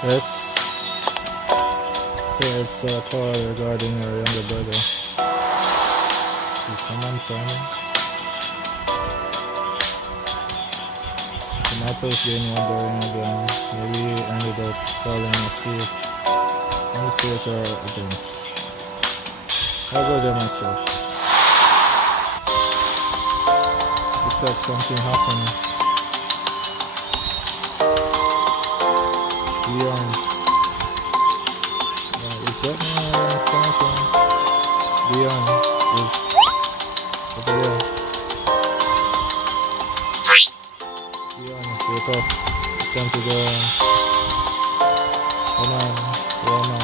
Yes. So it's a call regarding your younger brother. Is someone filming? The matter was getting more boring again. Maybe he ended up falling asleep. Let me see what's our event. I'll go there myself. Looks like something happened. Beyond. Is that my explanation? Beyond is over there. Beyond, wake up. It's time to go. Come on, where am I?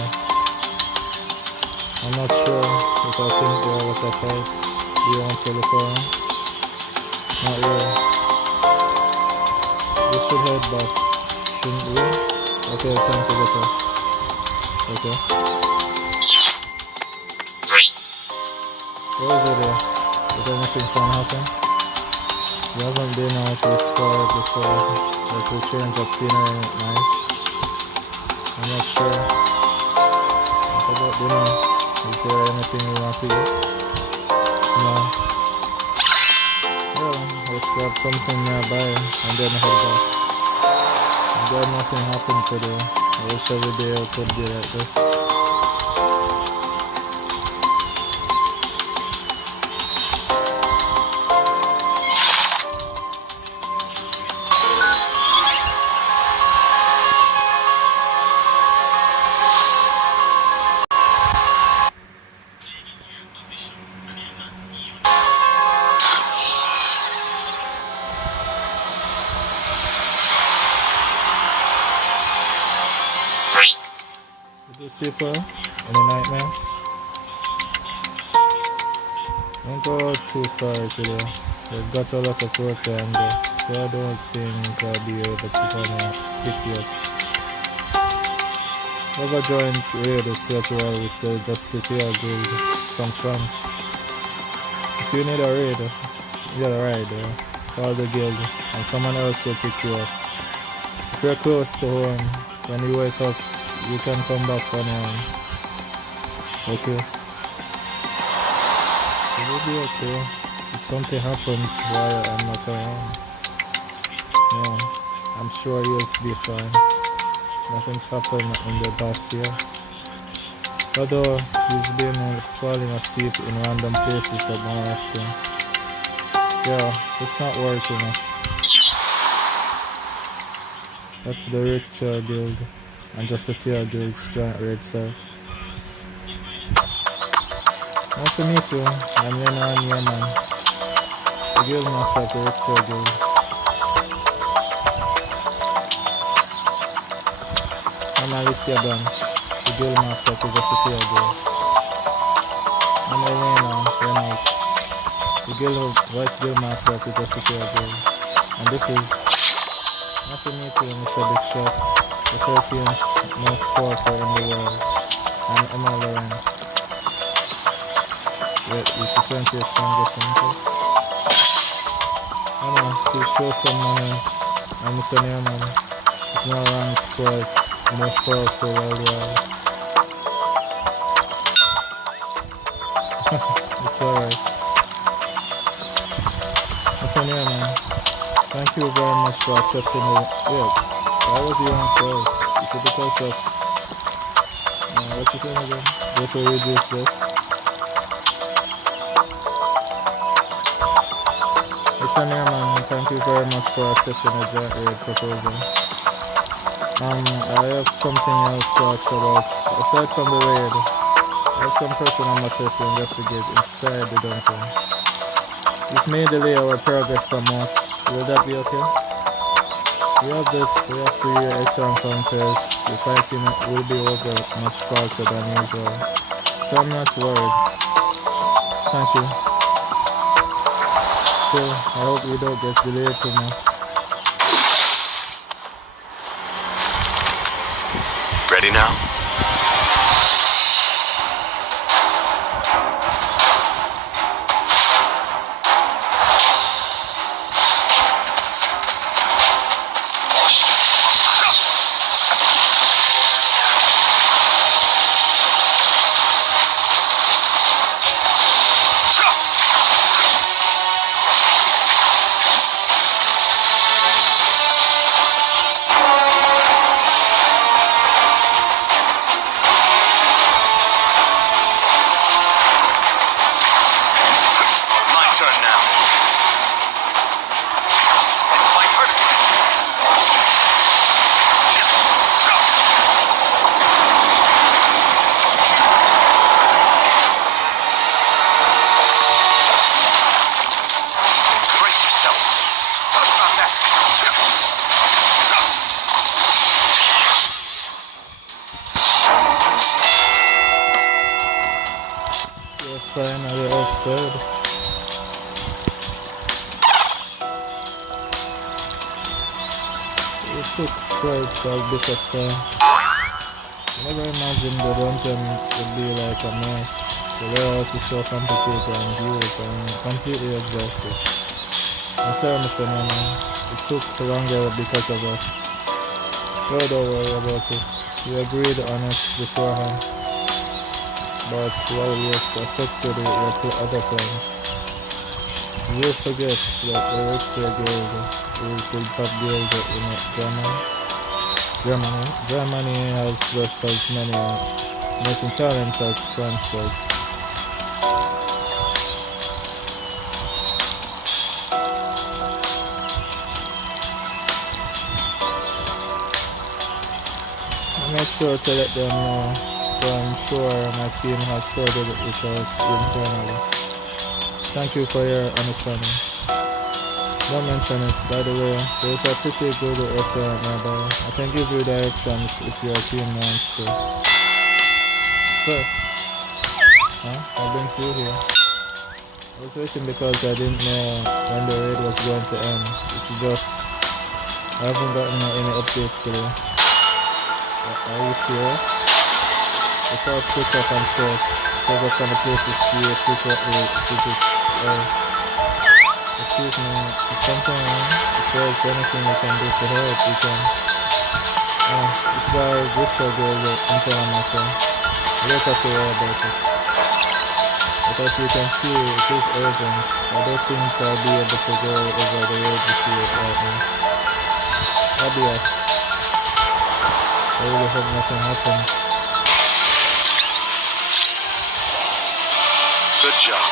I'm not sure, but I think there was a fight. Beyond telephone. Not really. We should head back. Shouldn't we? Okay, time to get up. Okay. What is it there? Did anything fun happen? You haven't been out to this far before. There's a change of scenery nice. I'm not sure. What about dinner? Is there anything you want to eat? No. Well, let's grab something nearby and then head back. I'm glad nothing happened today. I wish every day I could be like this. Did you sleep well? Any nightmares? Don't go too far today. We've got a lot of work to handle, so I don't think I'll be able to come and pick you up. Never joined raid or search well with the Justitia Guild from France. If you need a raid, you got a ride, call the guild and someone else will pick you up. If you're close to home, when you wake up, you can come back on your own. Okay? It will be okay if something happens while I'm not around. Yeah, I'm sure you'll be fine. Nothing's happened in the past year. Although he's been falling asleep in random places at more often. Yeah, it's not worth enough. That's the Richter Guild and Justitia Guild's joint raid site. Nice to meet you. I'm Hwan. The guild master of the Richter Guild. I'm Alicia Branch, the guild master of the Justitia Guild. I'm Elena Renault, the vice guild master of the Justitia Guild. And this is... Nice to meet you, Mr. Big Shot, the 13th most powerful in the world. I'm Emma Laurent. Is the 20th strongest uncle. Emma, please show some manners. And Mr. Newman is now ranked 12th, the most powerful worldwide. It's alright. Mr. Newman, thank you very much for accepting me. Wait, why was he on 12? Is it because of... what's his name again? Go to reduce this. Mr. Newman, thank you very much for accepting the joint raid proposal. I have something else to ask about. Aside from the raid, I have some personal matters to investigate inside the dungeon. This may delay our progress somewhat. Will that be okay? We have 3 rankhuntersvsberu. The fighting will be over much faster than usual, so I'm not worried. Thank you. Still, I hope we don't get delayed too much. Ready now? finally outside. It took quite a bit of time. I never imagined the dungeon would be like a mess. The layout is so complicated and huge and completely exhausted. I'm sorry, Mr. Norman. It took longer because of us. Oh, don't worry about it. We agreed on it beforehand. But while we have affected your other plans, you forget that the Richter Guild is the top guild in Germany. Germany has just as many amazing talents as France does. I made sure to let them know, so I'm sure my team has sorted it out internally. Thank you for your understanding. Don't mention it, by the way. There's a pretty good restaurant nearby. I can give you directions if your team wants to. Sir? Huh? What brings you here? I was waiting because I didn't know when the raid was going to end. It's just, I haven't gotten any updates today. Are you serious? The first put up and search. Focus on the places you frequently visit. Excuse me, is something wrong? If there's anything we can do to help, we can. It's a Victor Guild internal matter. We don't have to worry about it. But as you can see, it is urgent. I don't think I'll be able to go over the road with you right now. I'll be off. I really hope nothing happens. Good job.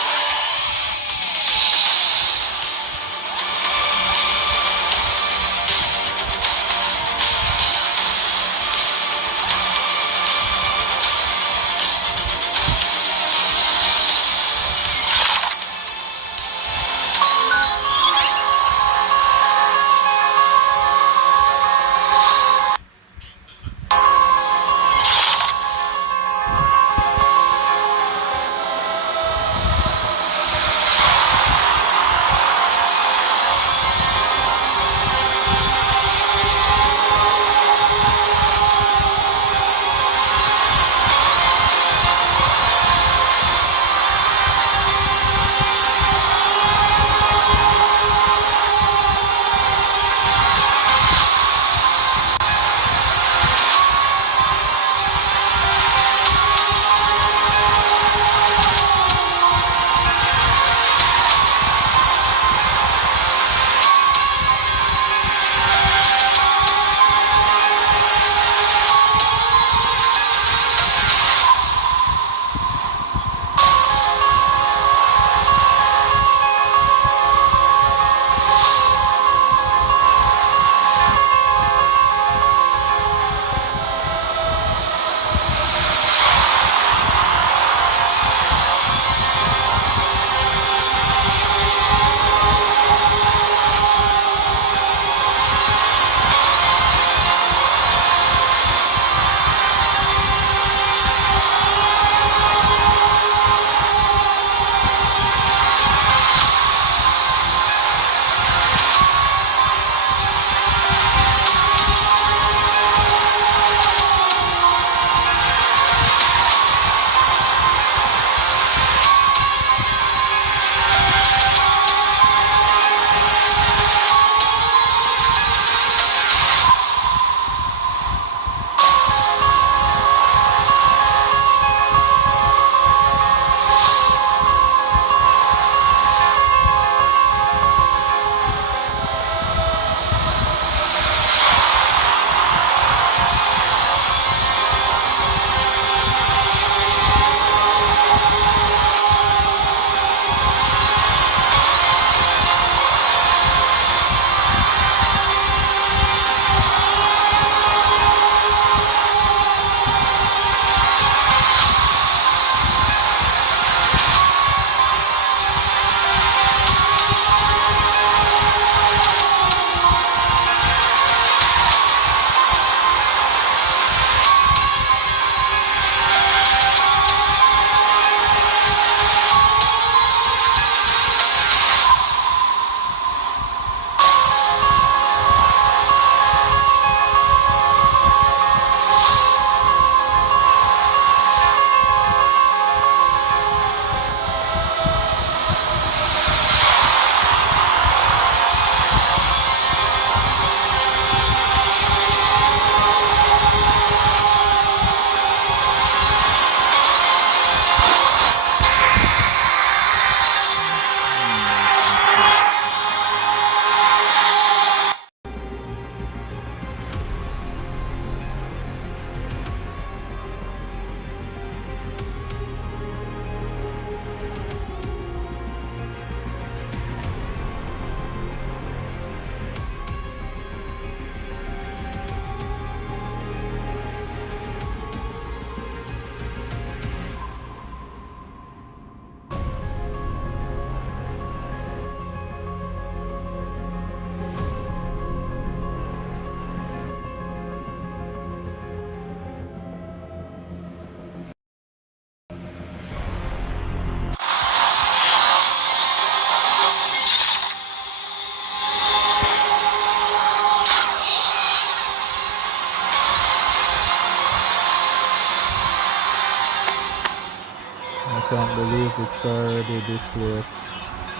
can't believe it's already this late.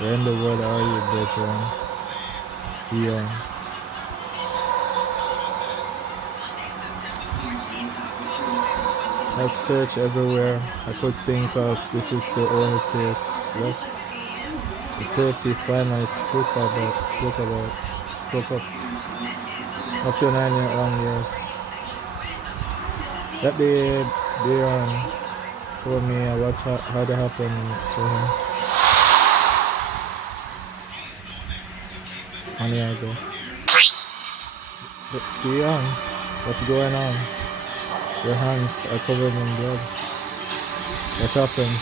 Where in the world are you, brethren? Yeah. I've searched everywhere I could think of. This is the only place left. The place he finally spoke up after 9 long years. That day, Dion told me what had happened to him 1 year ago. Dion, what's going on? Your hands are covered in blood. What happened?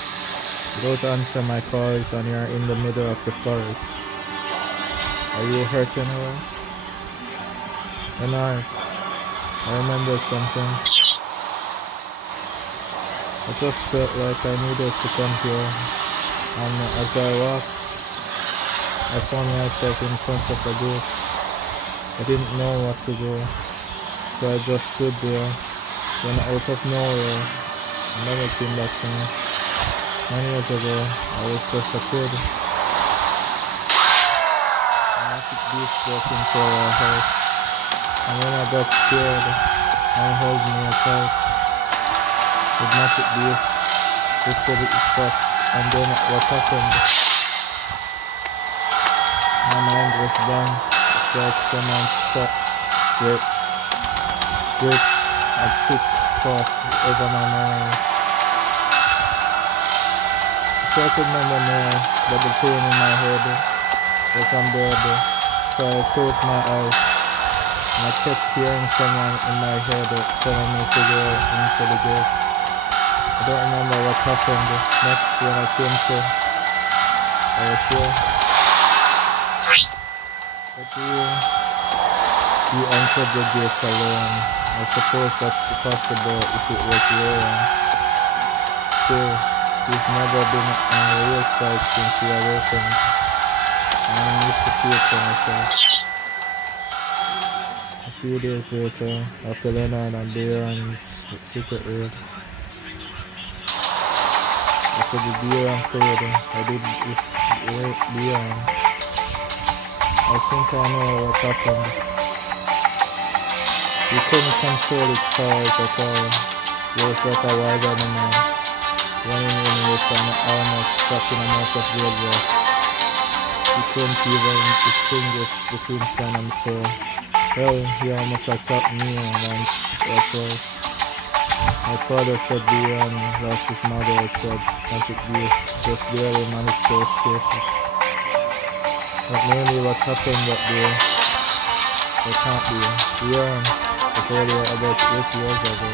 You don't answer my calls and you're in the middle of the forest. Are you hurt anywhere? Bernard, I remembered something. I just felt like I needed to come here, and as I walked, I found myself in front of a gate. I didn't know what to do, so I just stood there. Then out of nowhere, another came back to me. 9 years ago, I was just a kid. A magic beast broke into our house, and when I got scared, I held me tight. The magic beast lifted its socks, and then what happened? My mind was blank. It's like someone ripped a thick cloth over my memories. I tried to remember more, but the pain in my head was unbearable, so I closed my eyes, and I kept hearing someone in my head telling me to go into the gate. I don't remember what happened next when I came to. I was here. But you entered the gates alone. I suppose that's possible if it was Lauren. Still, he's never been in a real fight since he awakened. I need to see it for myself. A few days later, after Leonard and Baron's secret raid, after the Baron cleared, I did with Baron. I think I know what happened. He couldn't control his powers at all. He was like a wild animal, running in with an almost shocking amount of blood loss. He couldn't even distinguish between friend and foe. Hell, he almost attacked me once or twice. My father said Dion lost his mother to a magic beast, just barely managed to escape it. But mainly what happened that day, it can't be. Dion was already about 8 years old.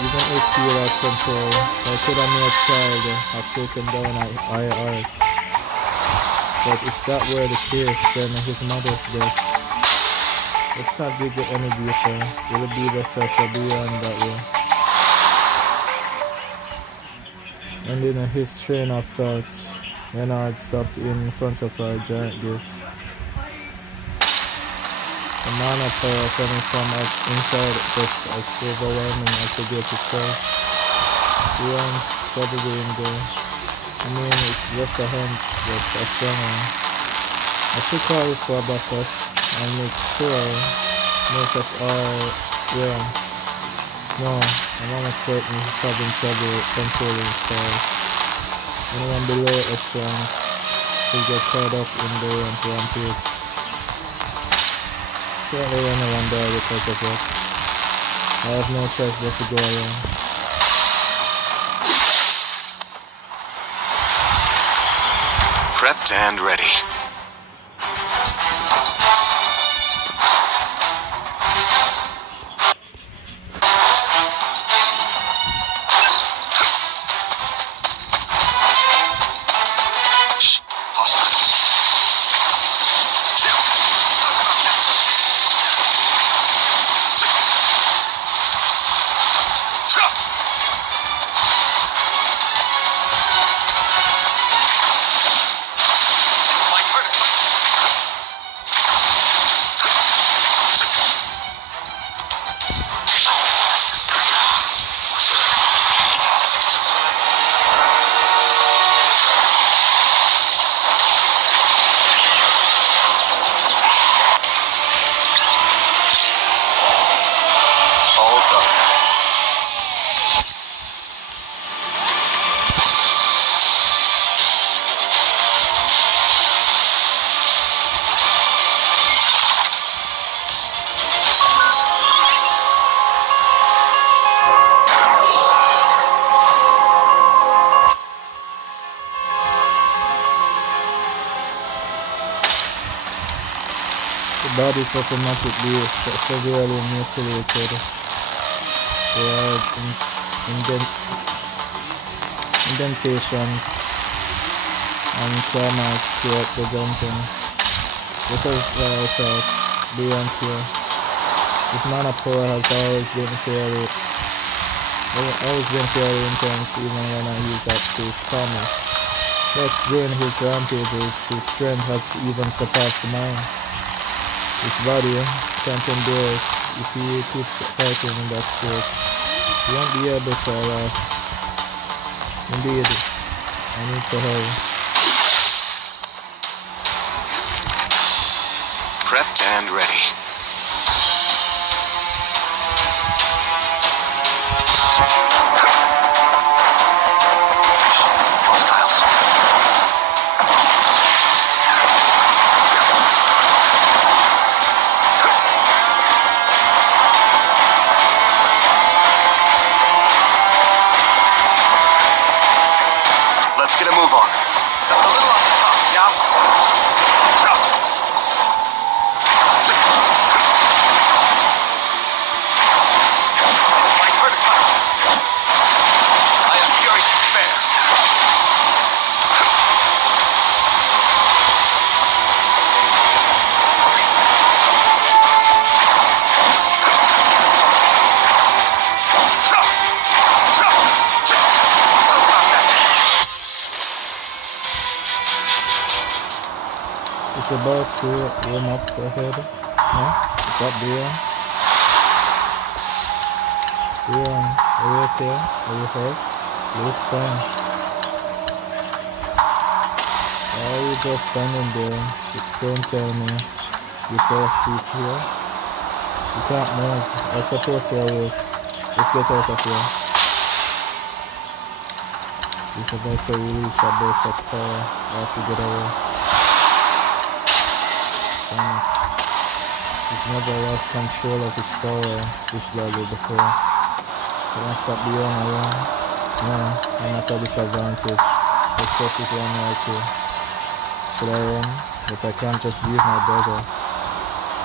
Even if he lost control, how could a mere child have taken down a high. But if that were the case, then his mother's death. Let's not dig it any deeper. Will it be better for Dion that way? And in his train of thought, Leonard stopped in front of a giant gate. The mana power coming from inside just as overwhelming as the gate itself. Dion's probably in there. I mean, it's just a hunch, but a strong one. I should call for a backup and make sure most of our realms. No, I'm almost certain he's having trouble controlling his powers. Anyone below S rank will get caught up in the realms rampage. Can't let anyone die because of it. I have no choice but to go alone. Prepped and ready. The bodies of the magic beasts are severely mutilated. There are indentations and claw marks throughout the dungeon. This is what I thought. Beyond's here. His mana power has always been fairly intense, even when he's at his calmest. But during his rampages, his strength has even surpassed mine. His body can't endure it. If he keeps fighting, that's it. He won't be able to last. Indeed, I need to hurry. Prepped and ready. Let's get a move on. Just a little off the top, yeah? It's my turn to touch. I have fury to spare. Is the boss room up ahead? Huh? Is that Beyond? Beyond, are you okay? Are you hurt? You look fine. Why are you just standing there? Don't tell me you fell asleep here. You can't move. I support your weight. Let's get out of here. He's about to release a burst of power. I have to get away. He's never lost control of his power this badly before. Can I stop Beyond alone? No, I'm at a disadvantage. Success is unlikely. Should I run? But I can't just leave my brother.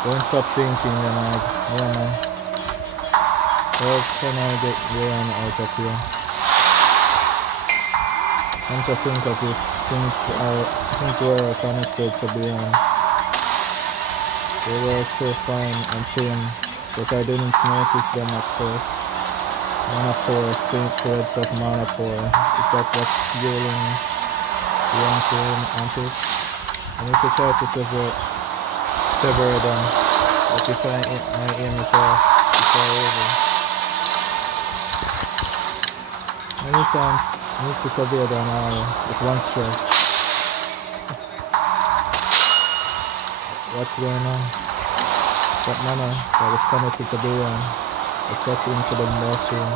Don't stop thinking, Leonard. Yeah, man. How can I get Beyond out of here? Come to think of it, things were connected to Beyond. They were so fine and thin, but I didn't notice them at first. Mana power, faint threads of mana power. Is that what's fueling Beyond's rampage? I need to try to sever them, but if my aim is off, it's all over. Many times I need to sever them all with one strike. What's going on? That mana that was connected to Beyond is set into the boss room.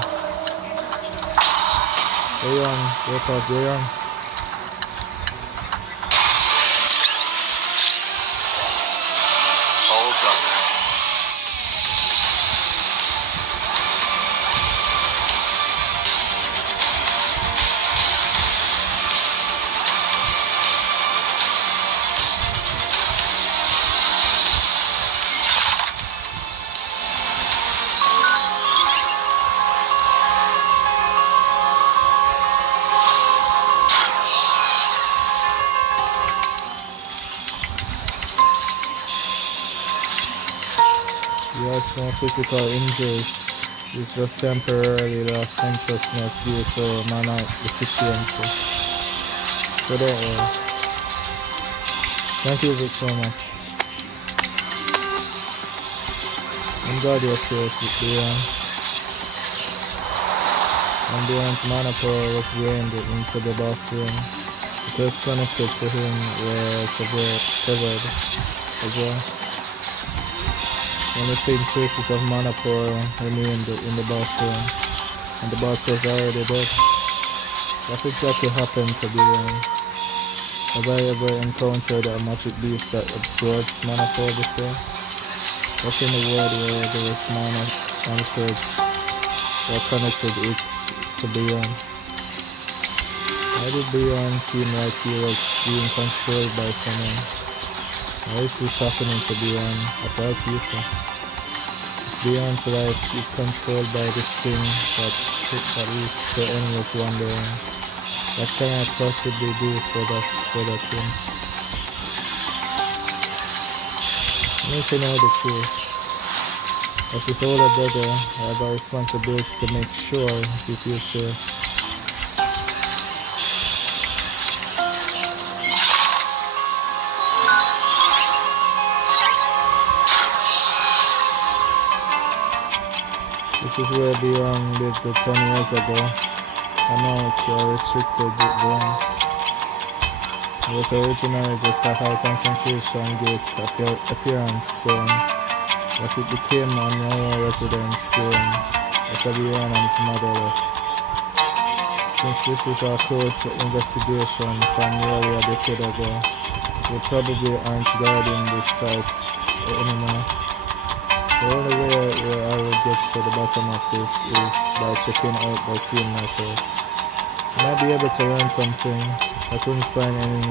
Beyond, wake up, Beyond. All done. He has no physical injuries. He's just temporarily lost consciousness due to mana deficiency. So don't worry. Thank you so much. I'm glad you're safe, Beyond. And Beyond's mana power was drained into the boss room. The threads connected to him were severed as well. Only faint traces of mana power remained in the boss room, and the boss was already dead. What exactly happened to Beyond? Have I ever encountered a magic beast that absorbs mana power before? What in the world were those mana threads that connected it to Beyond? Why did Beyond seem like he was being controlled by someone? Why is this happening to Beyond of all people? Beyond's life is controlled by this thing that at least the enemy is wondering, what can I possibly do for that thing? I need to know the truth. As his older brother, I have a responsibility to make sure he feels safe. This is where Beyond lived 10 years ago, and now it's a restricted zone. It was originally just a high concentration gate appearance zone, but it became a narrow residence zone after Beyond and his mother left. Since this is our close investigation from nearly a decade ago, we probably aren't guarding this site anymore. The only way I will get to the bottom of this is by checking out by seeing myself. I might be able to learn something. I couldn't find any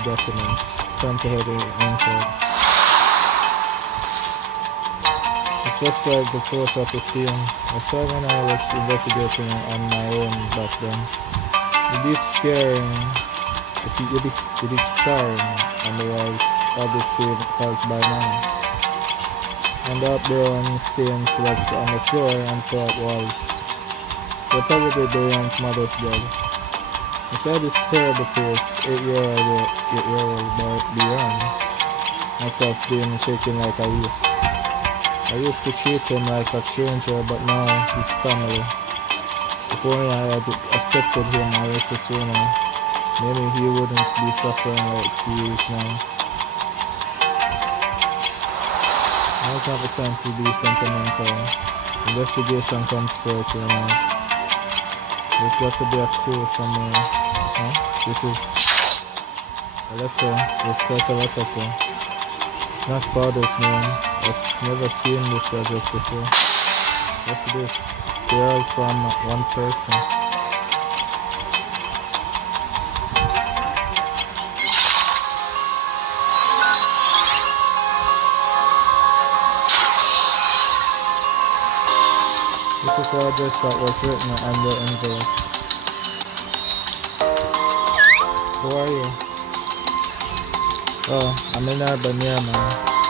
documents. Time to head inside. It's just like the photo of the scene I saw when I was investigating on my own back then. The deep scarring on the walls obviously caused by man. And the brown stains left on the floor and throughout walls. They're probably Beyond's mother's blood. Inside this terrible place, 8-year-old Beyond, myself being shaken like a youth. I used to treat him like a stranger, but now he's family. If only I had accepted him a little sooner, maybe he wouldn't be suffering like he is now. Now's not the time to be sentimental. Investigation comes first, you know. There's got to be a clue somewhere. Huh? This is a letter. There's quite a letter here. It's not father's name. I've never seen this address before. What's this? They're all from one person. This is the address that was written on the envelope. Who are you? Oh, I'm in Alabama.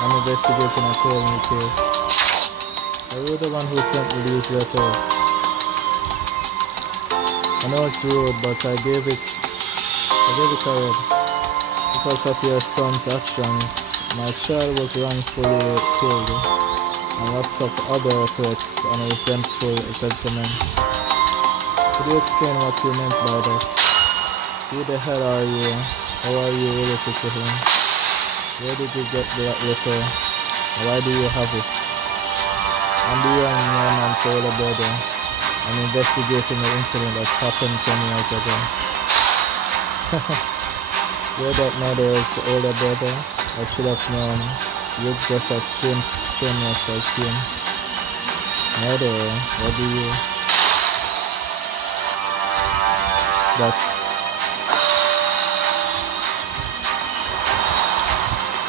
I'm investigating a criminal case. Are you the one who sent me these letters? I know it's rude, but I gave it a read. Because of your son's actions, my child was wrongfully killed, and lots of other threats and resentful sentiments. Could you explain what you meant by that? Who the hell are you? How are you related to him? Where did you get that letter? And why do you have it? I'm the young man's older brother. I'm investigating the incident that happened 10 years ago. You're that mother's older brother? I should have known. You're just as shameless as him. Murderer, what do you...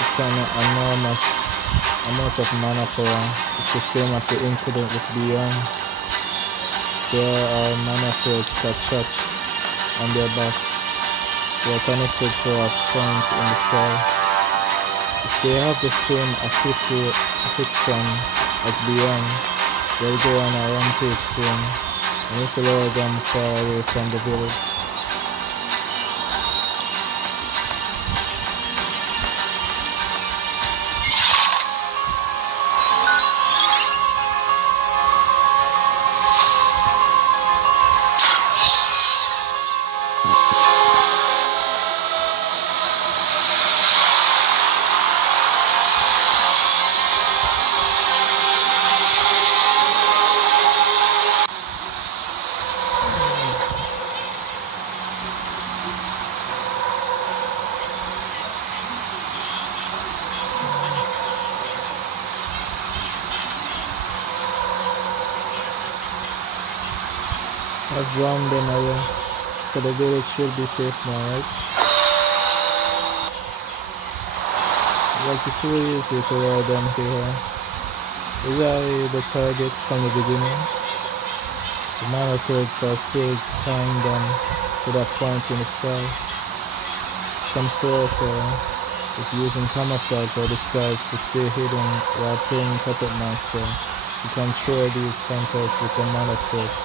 It's an enormous amount of manpower. It's the same as the incident with Beyond. There are manacles attached on their backs. They are connected to a point in the sky. If they have the same affliction as Beyond, they'll go on a rampage soon. I need to lure them far away from the village. I've drowned them away, so the village should be safe now, right? Was it too easy to lure them here? Is I the target from the beginning? The mana threads are still tying them to that point in the sky. Some sorcerer is using camouflage or disguise to stay hidden while playing Puppet Master to control these hunters with the mana swords.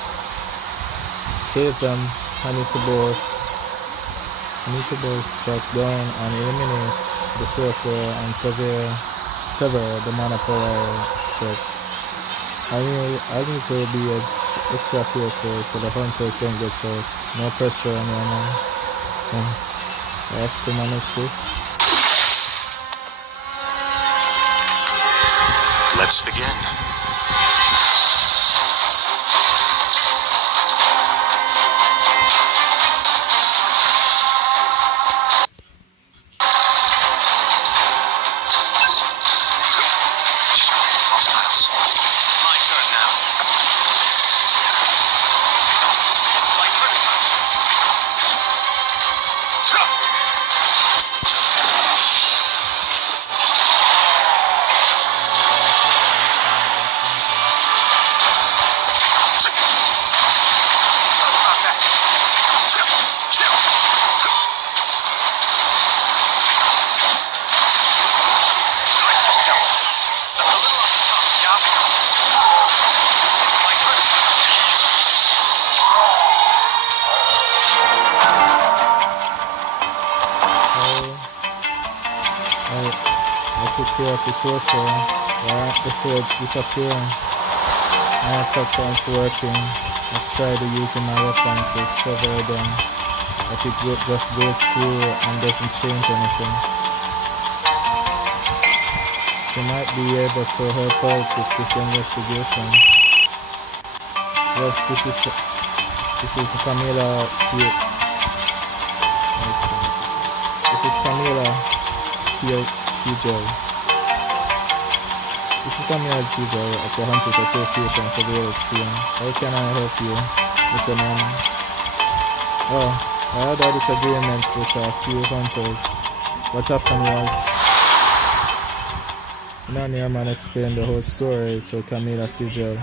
To save them, I need to both track down and eliminate the sorcerer and sever the mana power threats. I need to be extra careful so the hunters don't get hurt. No pressure on your man. I have to manage this. Let's begin. I took care of the sorcerer, where the threads disappearing. My attacks aren't working. I've tried using my weapon to sever them, but it just goes through and doesn't change anything. She might be able to help out with this investigation. Yes, this is Camila This is Camila CJ. This is Camila CJ of the Hunters Association Surveillance Team. How can I help you, Mr. Man? Oh, I had a disagreement with a few hunters. What happened was, Naniaman explained the whole story to Camila CJ.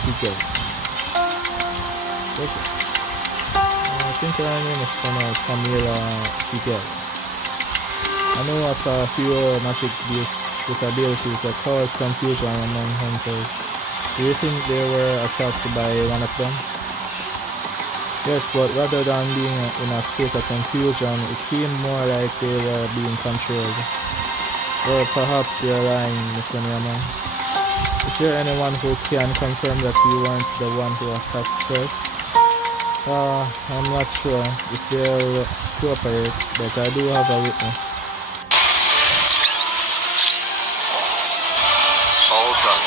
CJ. So I think her name is pronounced Camila CJ. I know of a few magic beasts with abilities that cause confusion among hunters. Do you think they were attacked by one of them? Yes, but rather than being in a state of confusion, it seemed more like they were being controlled. Or perhaps you're lying, Mr. Newman. Is there anyone who can confirm that you weren't the one who attacked first? I'm not sure if they'll cooperate, but I do have a witness. All done.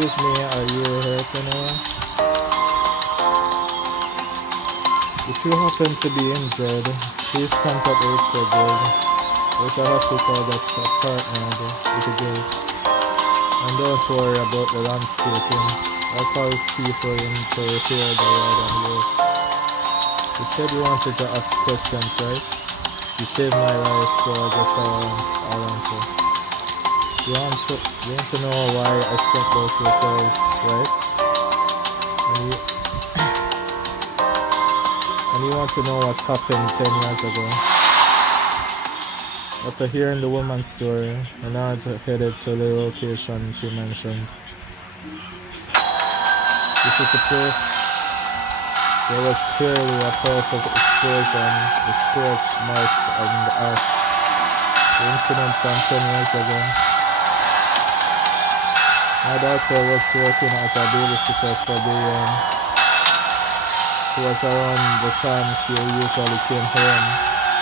Excuse me, are you hurt anywhere? If you happen to be injured, please contact the Victor Guild. There's a hospital that's partnered with the guild. And don't worry about the landscaping. I'll call people in to repair the road and roof. You said you wanted to ask questions, right? You saved my life, so I guess I'll answer. You want to know why I spent those hotels, right? And you want to know what happened 10 years ago. After hearing the woman's story, Renard headed to the location she mentioned. This is the place. There was clearly a powerful explosion, the scorch marks on the earth. The incident from 10 years ago. My daughter was working as a babysitter for Brian. It was around the time she usually came home.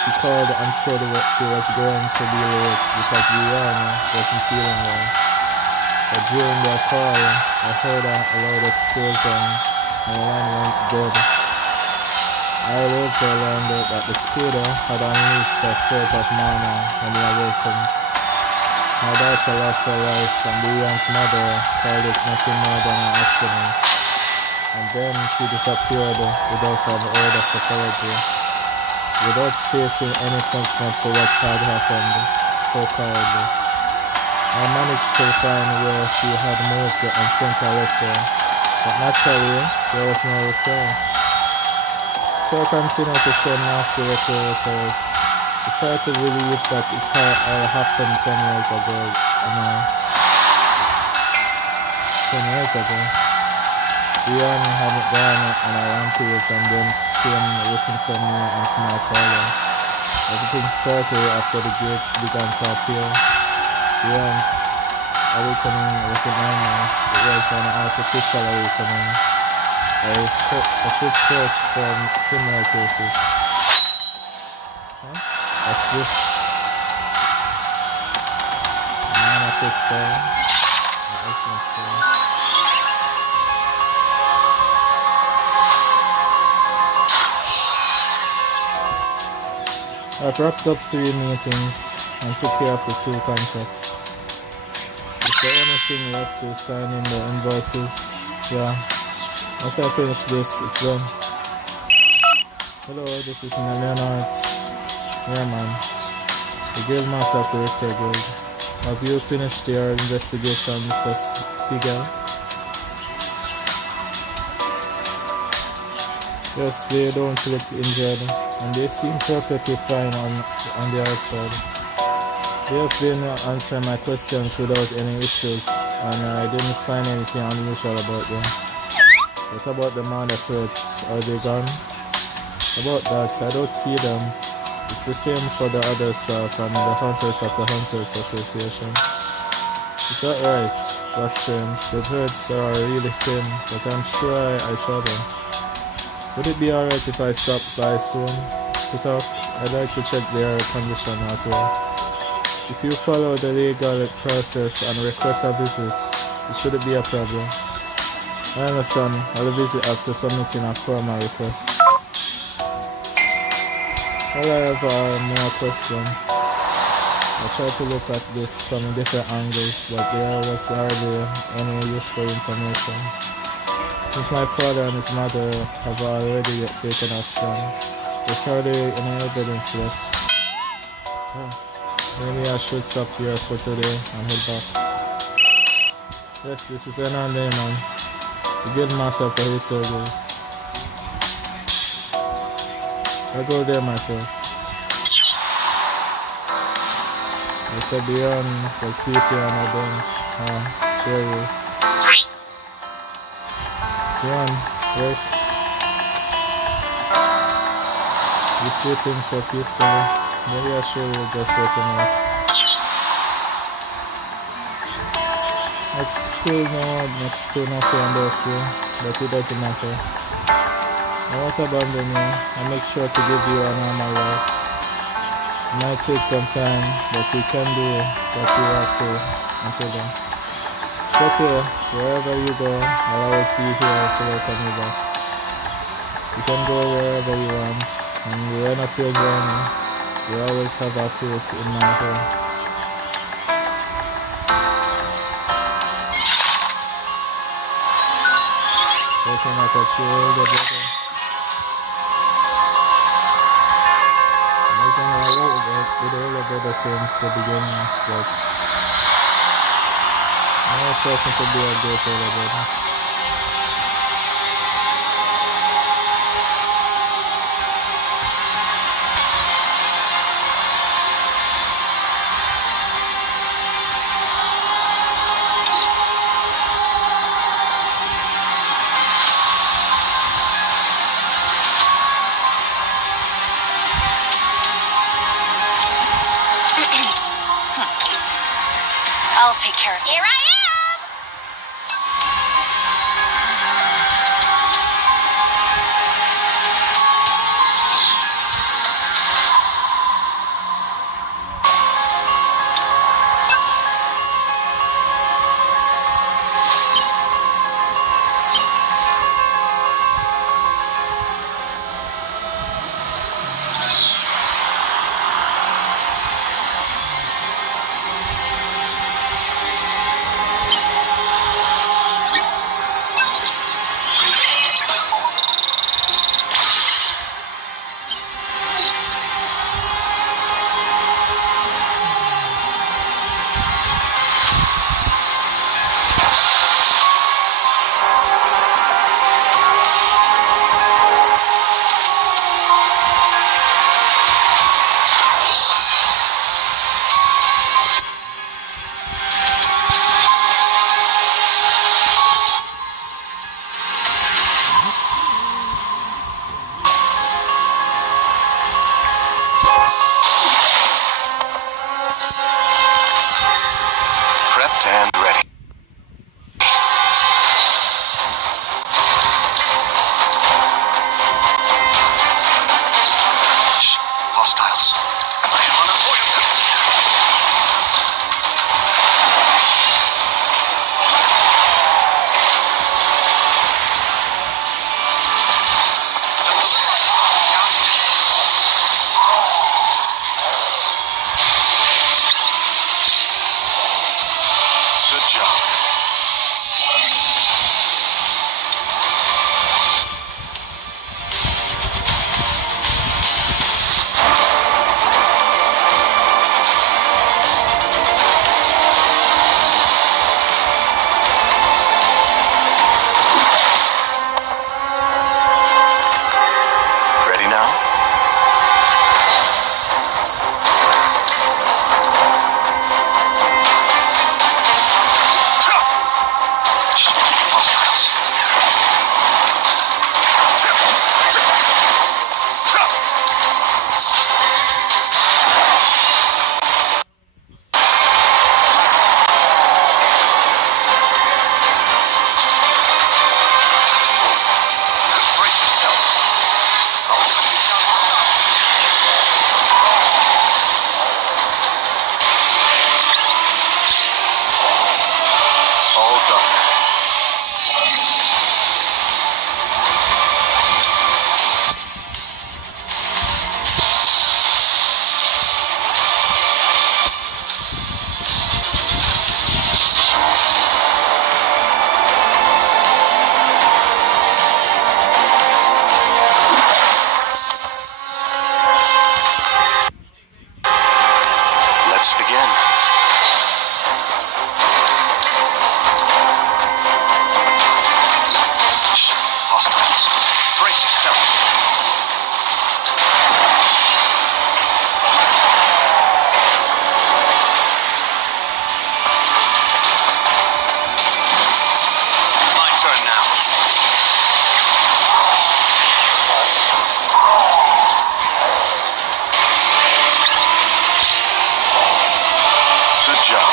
She called and said that she was going to be late because Brian wasn't feeling well. But during their call, I heard a loud explosion and Hwan went dead. I later learned that the kid had unleashed a surge of mana when he awakened. My daughter lost her life and Brian's mother called it nothing more than an accident. And then she disappeared without an order for apology, without facing any punishment for what had happened so cowardly. I managed to find where she had moved and sent a letter, but naturally there was no reply. So I continued to send nasty letters. It's hard to believe that it all happened 10 years ago. 10 years ago. Hwan had gone on a rampage and then came looking for me and my father. Everything started after the gates began to appear. Hwan's awakening wasn't normal. It was an artificial awakening. I should search for similar cases. Huh? What's this? Mana pistol. I've wrapped up 3 meetings and took care of the 2 contracts. Is the only thing left to sign in the invoices? Yeah. Once I finish this, it's done. Hello, this is Leonard. Yeah, man. The Guild Master of the Richter Guild. Have you finished your investigation, Mr. Seagull? Yes, they don't look injured, and they seem perfectly fine on the outside. They have been answering my questions without any issues, and I didn't find anything unusual about them. What about the murder threats? Are they gone? About that, I don't see them. It's the same for the others from the Hunters of the Hunters Association. Is that right? That's strange. The birds are really thin, but I'm sure I saw them. Would it be alright if I stopped by soon to talk? I'd like to check their condition as well. If you follow the legal process and request a visit, it shouldn't be a problem. I understand. I'll visit after submitting a formal request. All I have are more questions. I tried to look at this from different angles, but there was hardly any useful information. Since my father and his mother have already taken action, there's hardly any evidence left. Maybe I should stop here for today and head back. Yes, this is Renan Lehman, the Guild Master for Richter Guild. I'll go there myself. I said Beyond was sleeping on a bench. There he is. Beyond, wake. He's sleeping so peacefully. Maybe I should just let him rest. I still know next to nothing about you, but it doesn't matter. I won't abandon you. I'll make sure to give you a normal life. It might take some time, but you can do what you have to until then. It's okay, wherever you go, I'll always be here to welcome you back. You can go wherever you want, and when I feel lonely, you always have a place in my home. Taking like a chill, the brother. I wasn't with all the brother to begin with, but I'm certain to be a great older brother. I'll take care of it. Here I am! Prepped and ready. Shh, hostiles. I am unavoidable. Good job. Ready now? Shh, hostiles. Brace yourself. I'll cut you down to size. All done. Let's begin. Shh, hostiles. Brace yourself. My turn now. Good job.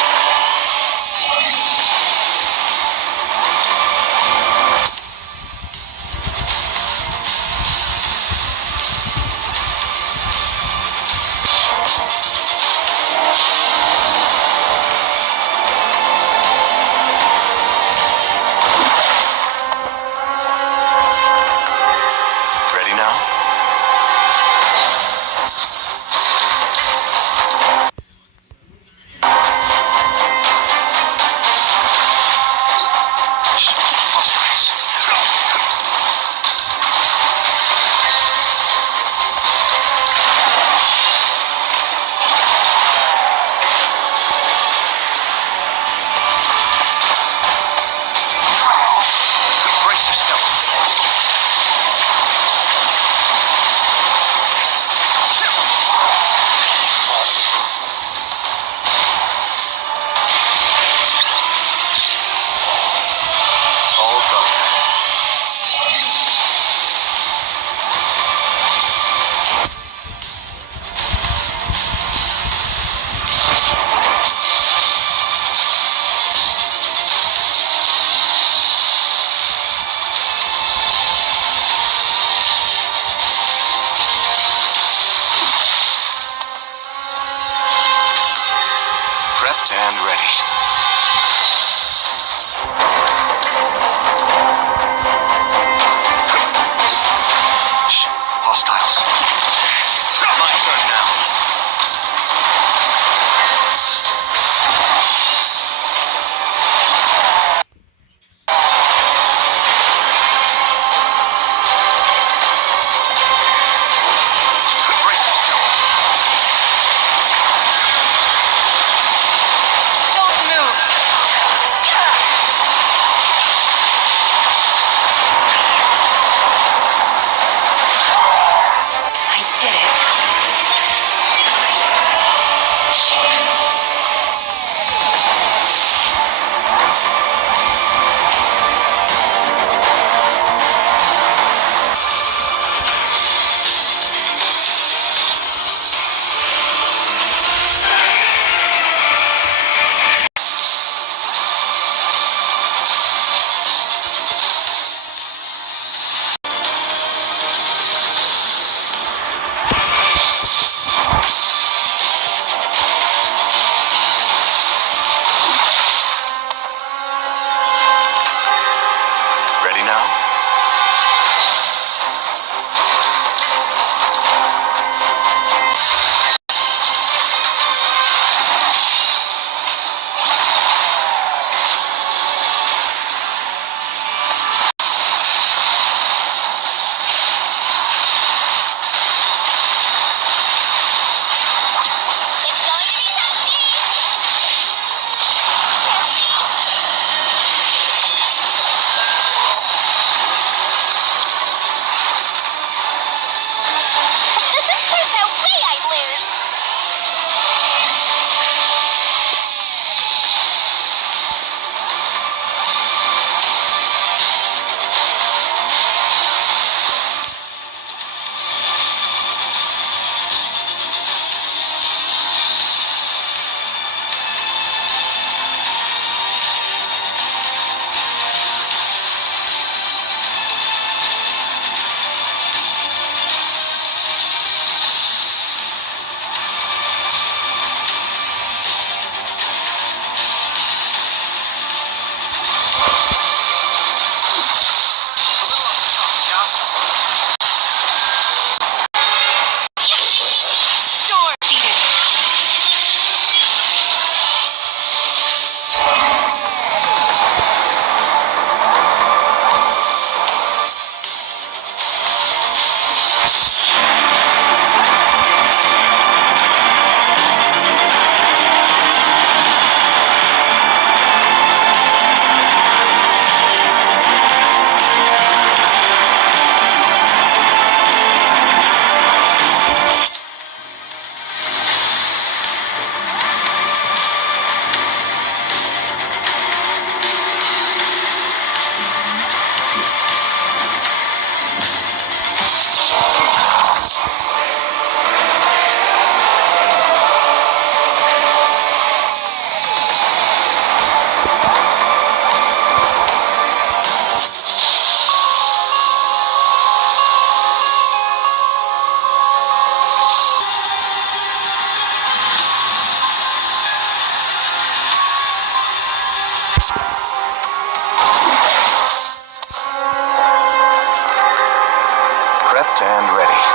now? It's going to be testy. There's no way I'd lose. Store seated. Prepped and ready.